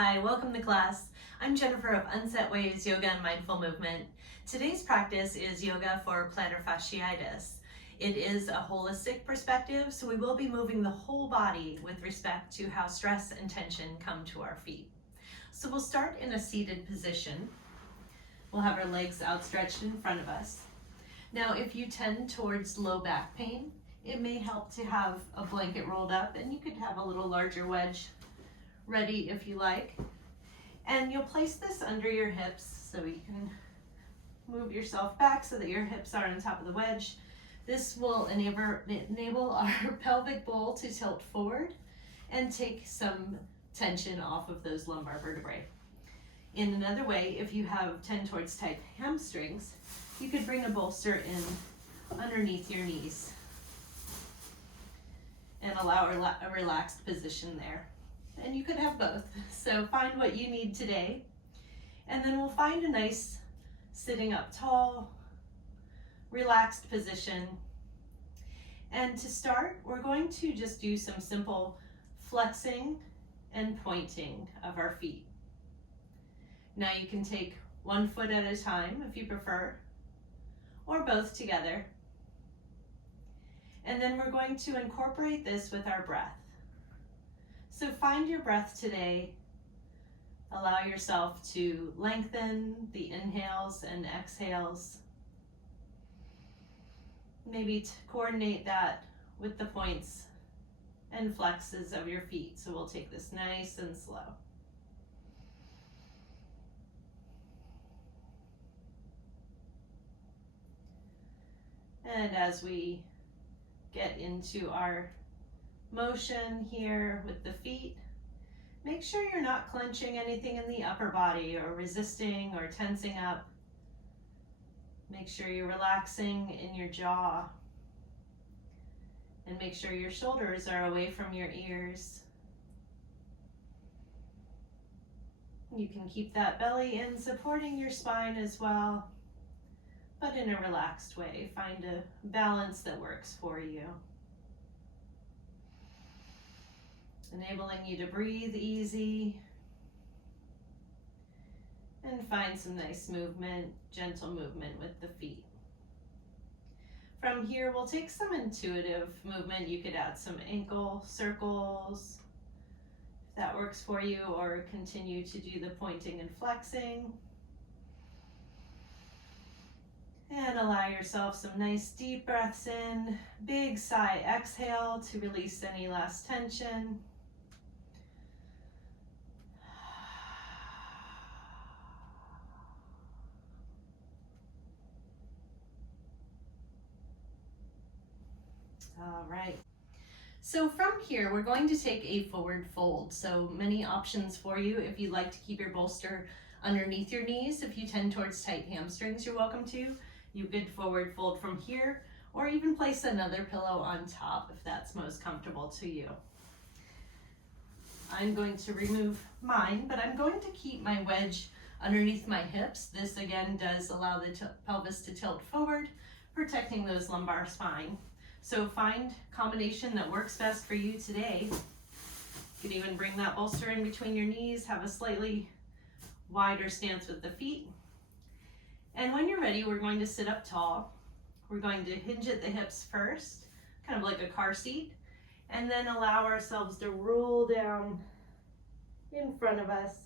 Hi, welcome to class. I'm Jennifer of Unset Ways Yoga and Mindful Movement. Today's practice is yoga for plantar fasciitis. It is a holistic perspective, so we will be moving the whole body with respect to how stress and tension come to our feet. So we'll start in a seated position. We'll have our legs outstretched in front of us. Now, if you tend towards low back pain, it may help to have a blanket rolled up, and you could have a little larger wedge ready if you like. And you'll place this under your hips so you can move yourself back so that your hips are on top of the wedge. This will enable our pelvic bowl to tilt forward and take some tension off of those lumbar vertebrae. In another way, if you tend towards tight hamstrings, you could bring a bolster in underneath your knees and allow a relaxed position there. And you could have both. So find what you need today. And then we'll find a nice sitting up tall, relaxed position. And to start, we're going to just do some simple flexing and pointing of our feet. Now you can take one foot at a time if you prefer, or both together. And then we're going to incorporate this with our breath. So find your breath today. Allow yourself to lengthen the inhales and exhales. Maybe coordinate that with the points and flexes of your feet. So we'll take this nice and slow. And as we get into our motion here with the feet, make sure you're not clenching anything in the upper body or resisting or tensing up. Make sure you're relaxing in your jaw, and make sure your shoulders are away from your ears. You can keep that belly in, supporting your spine as well, but in a relaxed way. Find a balance that works for you, enabling you to breathe easy and find some nice movement, gentle movement with the feet. From here, we'll take some intuitive movement. You could add some ankle circles if that works for you, or continue to do the pointing and flexing. And allow yourself some nice deep breaths in, big sigh exhale to release any last tension. All right. So from here, we're going to take a forward fold. So many options for you. If you'd like to keep your bolster underneath your knees, if you tend towards tight hamstrings, you're welcome to. You could forward fold from here, or even place another pillow on top if that's most comfortable to you. I'm going to remove mine, but I'm going to keep my wedge underneath my hips. This again does allow the pelvis to tilt forward, protecting those lumbar spine. So find a combination that works best for you today. You can even bring that bolster in between your knees, have a slightly wider stance with the feet. And when you're ready, we're going to sit up tall. We're going to hinge at the hips first, kind of like a car seat, and then allow ourselves to roll down in front of us,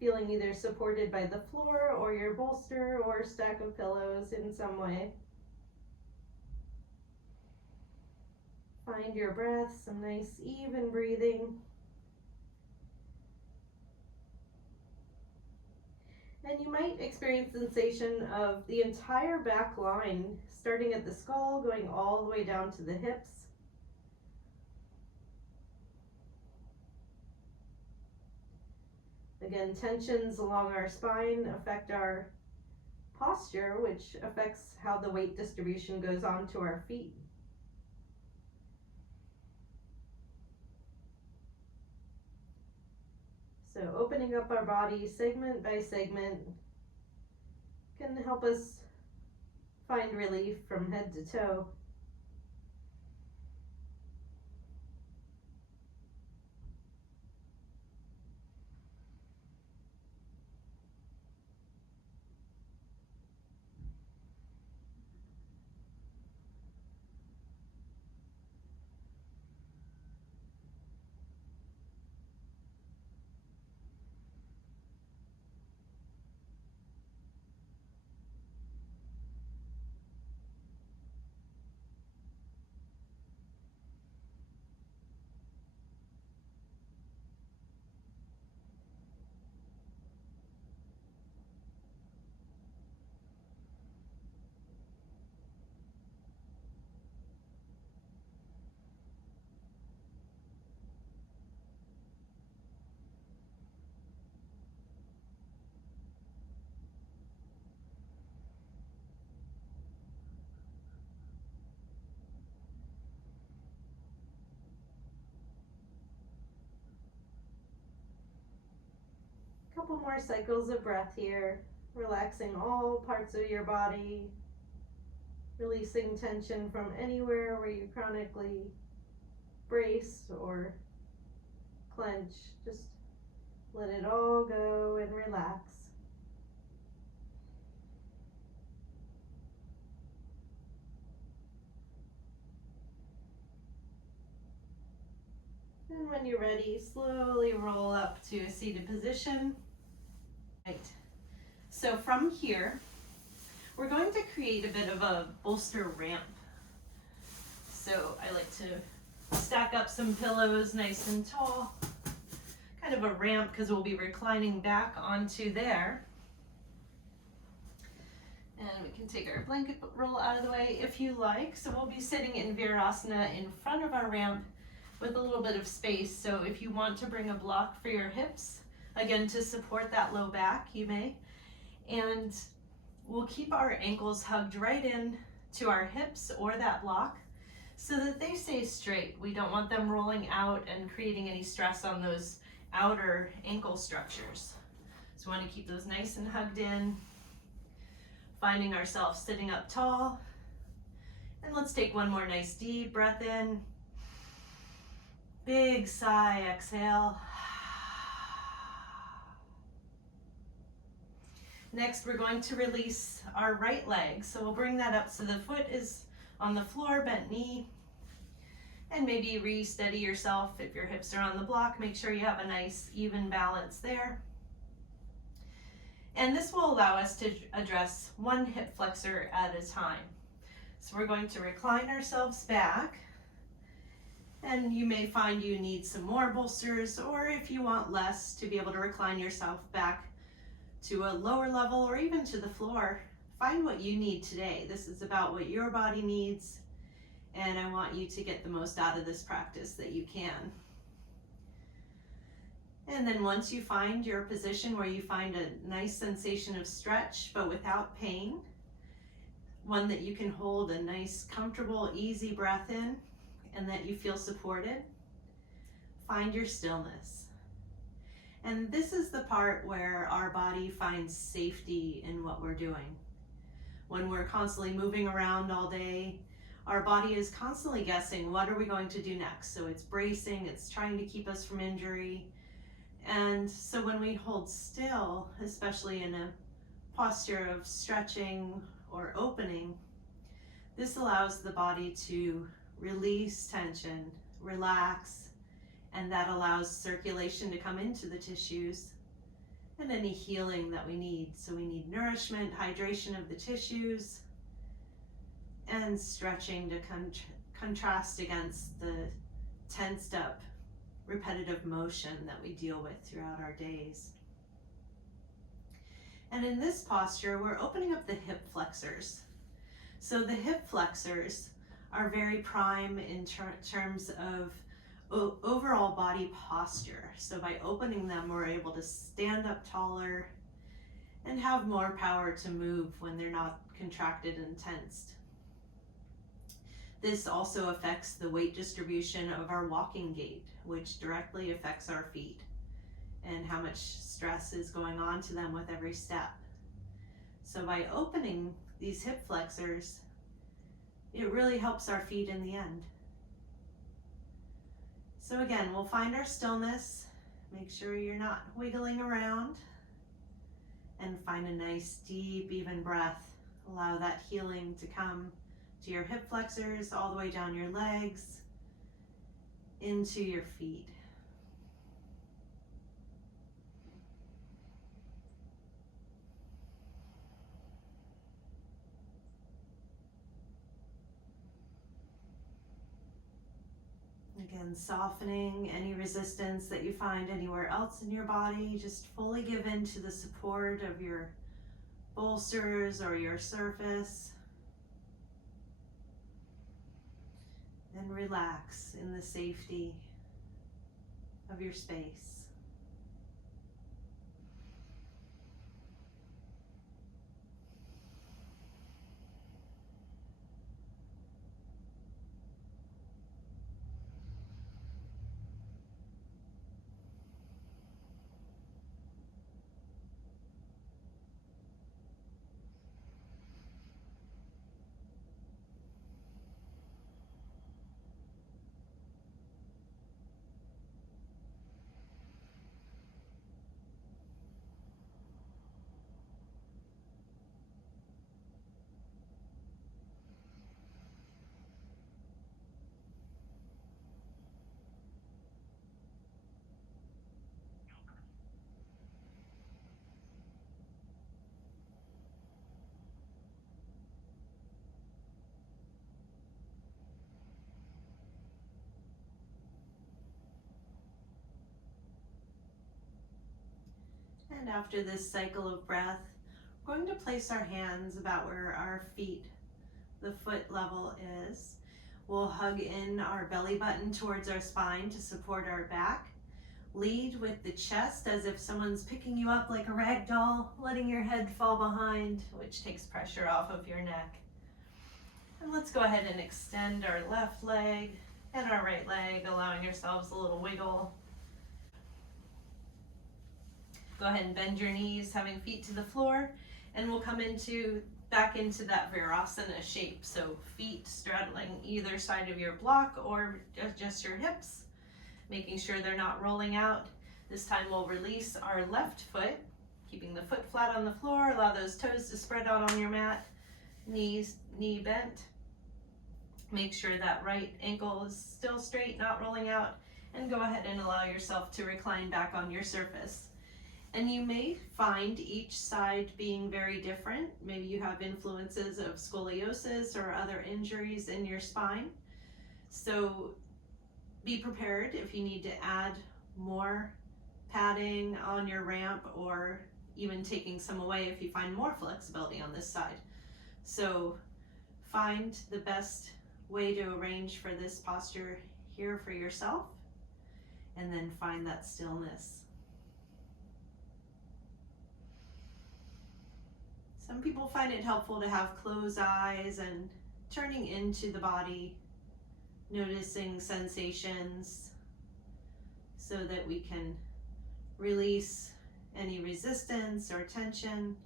feeling either supported by the floor or your bolster or stack of pillows in some way. Find your breath, some nice even breathing. And you might experience sensation of the entire back line, starting at the skull, going all the way down to the hips. Again, tensions along our spine affect our posture, which affects how the weight distribution goes onto our feet. So opening up our body segment by segment can help us find relief from head to toe. couple more cycles of breath here, relaxing all parts of your body, releasing tension from anywhere where you chronically brace or clench. Just let it all go and relax. And when you're ready, slowly roll up to a seated position. Right. So from here, we're going to create a bit of a bolster ramp. So I like to stack up some pillows nice and tall, kind of a ramp because we'll be reclining back onto there. And we can take our blanket roll out of the way if you like. So we'll be sitting in Virasana in front of our ramp with a little bit of space. So if you want to bring a block for your hips, again, to support that low back, you may. And we'll keep our ankles hugged right in to our hips or that block so that they stay straight. We don't want them rolling out and creating any stress on those outer ankle structures. So we want to keep those nice and hugged in, finding ourselves sitting up tall. And let's take one more nice deep breath in. Big sigh, exhale. Next, we're going to release our right leg. So we'll bring that up so the foot is on the floor, bent knee. And maybe re-steady yourself if your hips are on the block. Make sure you have a nice even balance there. And this will allow us to address one hip flexor at a time. So we're going to recline ourselves back. And you may find you need some more bolsters, or if you want less, to be able to recline yourself back to a lower level or even to the floor. Find what you need today. This is about what your body needs, and I want you to get the most out of this practice that you can. And then once you find your position where you find a nice sensation of stretch but without pain, one that you can hold a nice, comfortable, easy breath in, and that you feel supported, find your stillness. And this is the part where our body finds safety in what we're doing. When we're constantly moving around all day, our body is constantly guessing, what are we going to do next? So it's bracing, it's trying to keep us from injury. And so when we hold still, especially in a posture of stretching or opening, this allows the body to release tension, relax, and that allows circulation to come into the tissues and any healing that we need. So we need nourishment, hydration of the tissues, and stretching to contrast against the tensed up, repetitive motion that we deal with throughout our days. And in this posture, we're opening up the hip flexors. So the hip flexors are very prime in terms of overall body posture. So by opening them, we're able to stand up taller and have more power to move when they're not contracted and tensed. This also affects the weight distribution of our walking gait, which directly affects our feet and how much stress is going on to them with every step. So by opening these hip flexors, it really helps our feet in the end. So again, we'll find our stillness, make sure you're not wiggling around, and find a nice, deep, even breath. Allow that healing to come to your hip flexors, all the way down your legs, into your feet. Again, softening any resistance that you find anywhere else in your body. Just fully give in to the support of your bolsters or your surface. And relax in the safety of your space. And after this cycle of breath, we're going to place our hands about where our feet, the foot level is. We'll hug in our belly button towards our spine to support our back. Lead with the chest as if someone's picking you up like a rag doll, letting your head fall behind, which takes pressure off of your neck. And let's go ahead and extend our left leg and our right leg, allowing yourselves a little wiggle. Go ahead and bend your knees, having feet to the floor, and we'll come back into that Virasana shape. So feet straddling either side of your block or just your hips, making sure they're not rolling out. This time we'll release our left foot, keeping the foot flat on the floor. Allow those toes to spread out on your mat, knee bent. Make sure that right ankle is still straight, not rolling out, and go ahead and allow yourself to recline back on your surface. And you may find each side being very different. Maybe you have influences of scoliosis or other injuries in your spine. So be prepared if you need to add more padding on your ramp, or even taking some away if you find more flexibility on this side. So find the best way to arrange for this posture here for yourself, and then find that stillness. Some people find it helpful to have closed eyes and turning into the body, noticing sensations so that we can release any resistance or tension.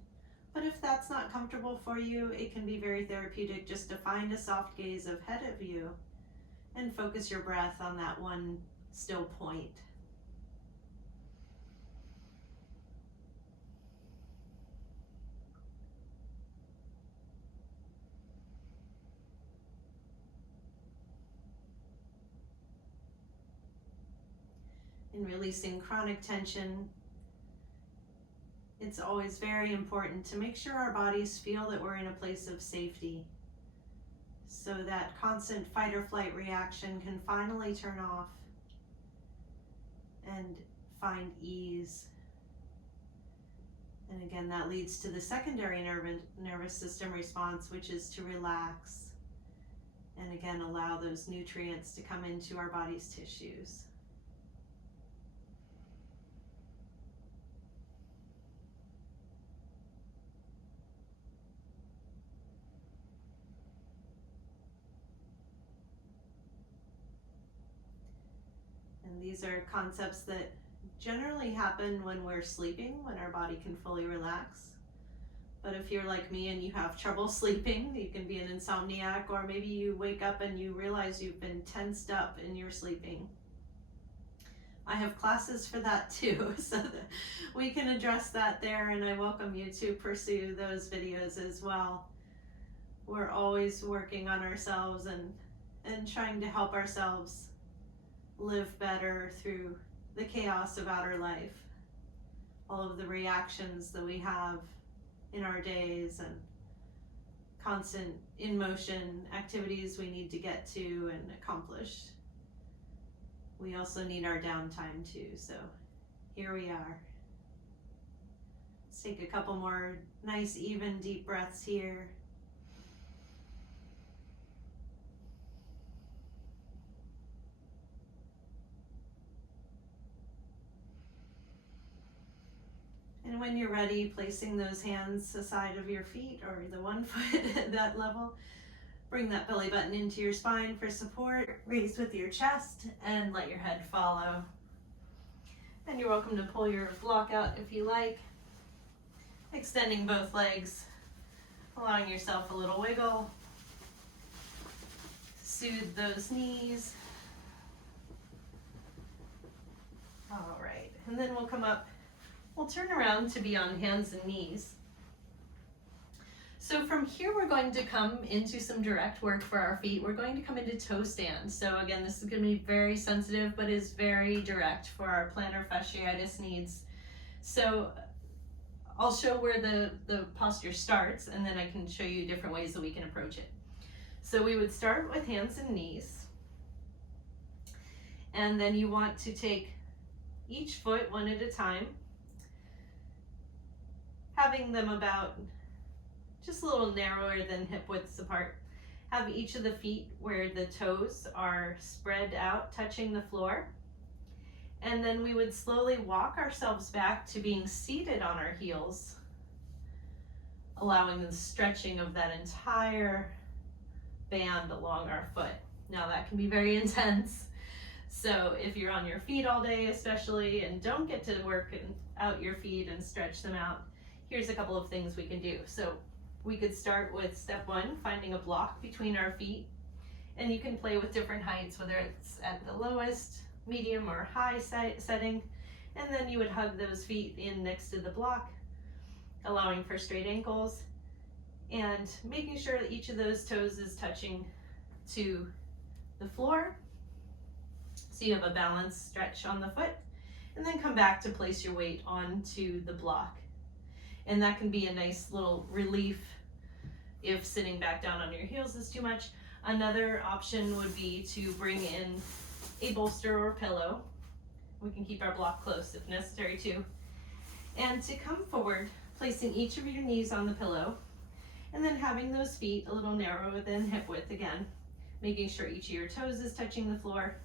But if that's not comfortable for you, it can be very therapeutic just to find a soft gaze ahead of you and focus your breath on that one still point. In releasing chronic tension, it's always very important to make sure our bodies feel that we're in a place of safety, so that constant fight or flight reaction can finally turn off and find ease. And again, that leads to the secondary nervous system response, which is to relax and again allow those nutrients to come into our body's tissues. And these are concepts that generally happen when we're sleeping, when our body can fully relax. But if you're like me and you have trouble sleeping, you can be an insomniac, or maybe you wake up and you realize you've been tensed up in your sleeping. I have classes for that too, so that we can address that there, and I welcome you to pursue those videos as well. We're always working on ourselves and trying to help ourselves live better through the chaos of outer life, all of the reactions that we have in our days and constant in motion activities we need to get to and accomplish. We also need our downtime too, so here we are. Let's take a couple more nice, even, deep breaths here. And when you're ready, placing those hands aside of your feet or the one foot at that level, bring that belly button into your spine for support. Raise with your chest and let your head follow. And you're welcome to pull your block out if you like. Extending both legs, allowing yourself a little wiggle. Soothe those knees. All right, and then we'll come up. We'll turn around to be on hands and knees. So from here, we're going to come into some direct work for our feet. We're going to come into toe stand. So again, this is going to be very sensitive, but is very direct for our plantar fasciitis needs. So I'll show where the posture starts, and then I can show you different ways that we can approach it. So we would start with hands and knees. And then you want to take each foot one at a time. having them about just a little narrower than hip widths apart. Have each of the feet where the toes are spread out, touching the floor. And then we would slowly walk ourselves back to being seated on our heels, allowing the stretching of that entire band along our foot. Now that can be very intense. So if you're on your feet all day especially and don't get to work out your feet and stretch them out, here's a couple of things we can do. So we could start with step one, finding a block between our feet. And you can play with different heights, whether it's at the lowest, medium, or high setting. And then you would hug those feet in next to the block, allowing for straight ankles and making sure that each of those toes is touching to the floor. So you have a balanced stretch on the foot, and then come back to place your weight onto the block. And that can be a nice little relief if sitting back down on your heels is too much. Another option would be to bring in a bolster or pillow. We can keep our block close if necessary too. And to come forward, placing each of your knees on the pillow, and then having those feet a little narrower than hip width again, making sure each of your toes is touching the floor.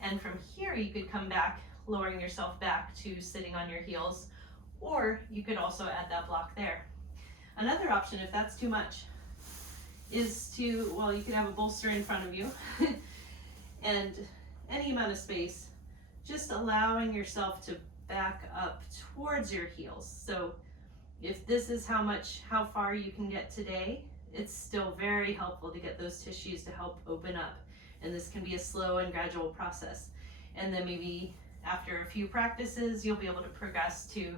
And from here, you could come back, lowering yourself back to sitting on your heels, or you could also add that block there. Another option, if that's too much, is to, well, you could have a bolster in front of you and any amount of space, just allowing yourself to back up towards your heels. So if this is how far you can get today, it's still very helpful to get those tissues to help open up. And this can be a slow and gradual process. And then maybe after a few practices, you'll be able to progress to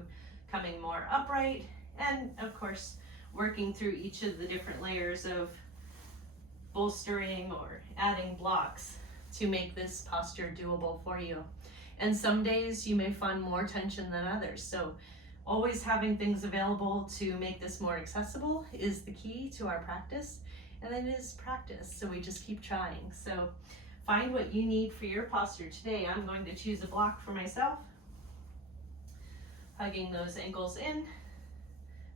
coming more upright, and of course, working through each of the different layers of bolstering or adding blocks to make this posture doable for you. And some days you may find more tension than others. So always having things available to make this more accessible is the key to our practice. And it is practice, so we just keep trying. So find what you need for your posture today. I'm going to choose a block for myself, hugging those ankles in,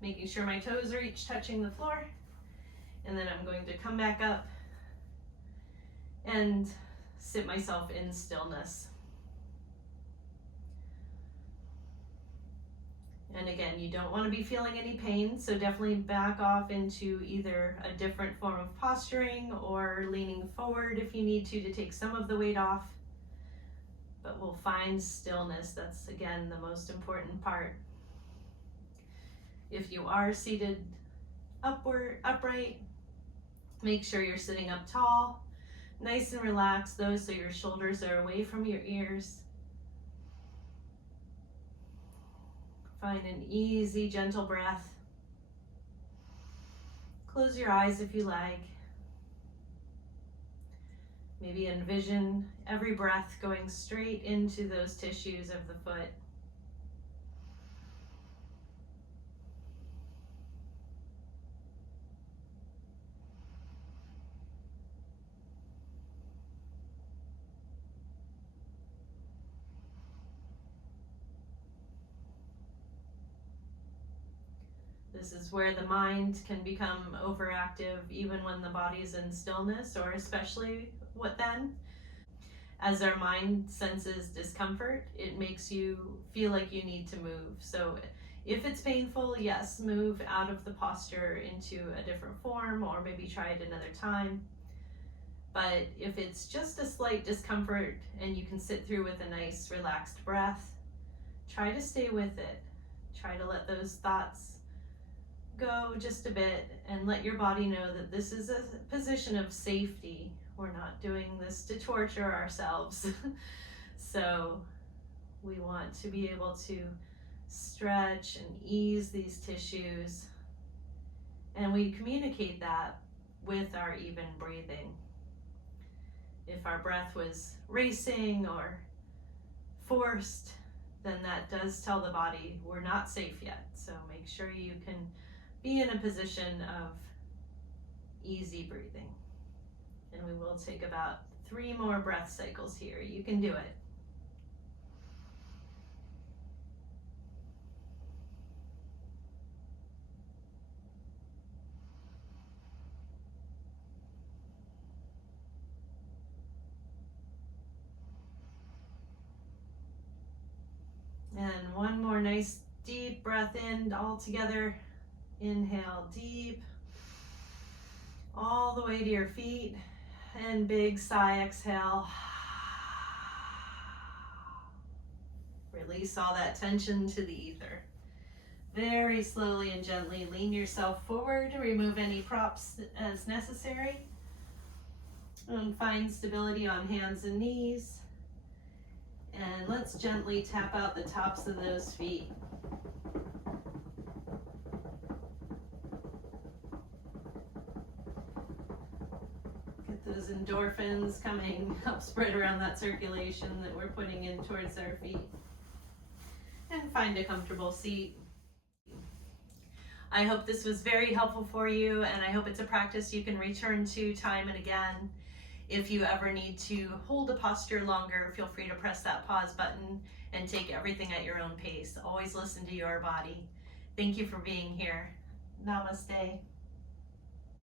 making sure my toes are each touching the floor. And then I'm going to come back up and sit myself in stillness. And again, you don't want to be feeling any pain, so definitely back off into either a different form of posturing or leaning forward if you need to take some of the weight off. But we'll find stillness. That's, again, the most important part. If you are seated upright, make sure you're sitting up tall, nice and relaxed though, so your shoulders are away from your ears. Find an easy, gentle breath. Close your eyes if you like. Maybe envision every breath going straight into those tissues of the foot. This is where the mind can become overactive even when the body's in stillness, or especially what then? As our mind senses discomfort, it makes you feel like you need to move. So if it's painful, yes, move out of the posture into a different form, or maybe try it another time. But if it's just a slight discomfort and you can sit through with a nice relaxed breath, try to stay with it. Try to let those thoughts go just a bit and let your body know that this is a position of safety. We're not doing this to torture ourselves. So we want to be able to stretch and ease these tissues, and we communicate that with our even breathing. If our breath was racing or forced, then that does tell the body we're not safe yet. So make sure you can be in a position of easy breathing. And we will take about 3 more breath cycles here. You can do it. And one more nice deep breath in all together. Inhale deep, all the way to your feet, and big sigh, exhale. Release all that tension to the ether. Very slowly and gently lean yourself forward, remove any props as necessary, and find stability on hands and knees. And let's gently tap out the tops of those feet. Get those endorphins coming, help spread around that circulation that we're putting in towards our feet. And find a comfortable seat. I hope this was very helpful for you, and I hope it's a practice you can return to time and again. If you ever need to hold a posture longer, feel free to press that pause button and take everything at your own pace. Always listen to your body. Thank you for being here. Namaste.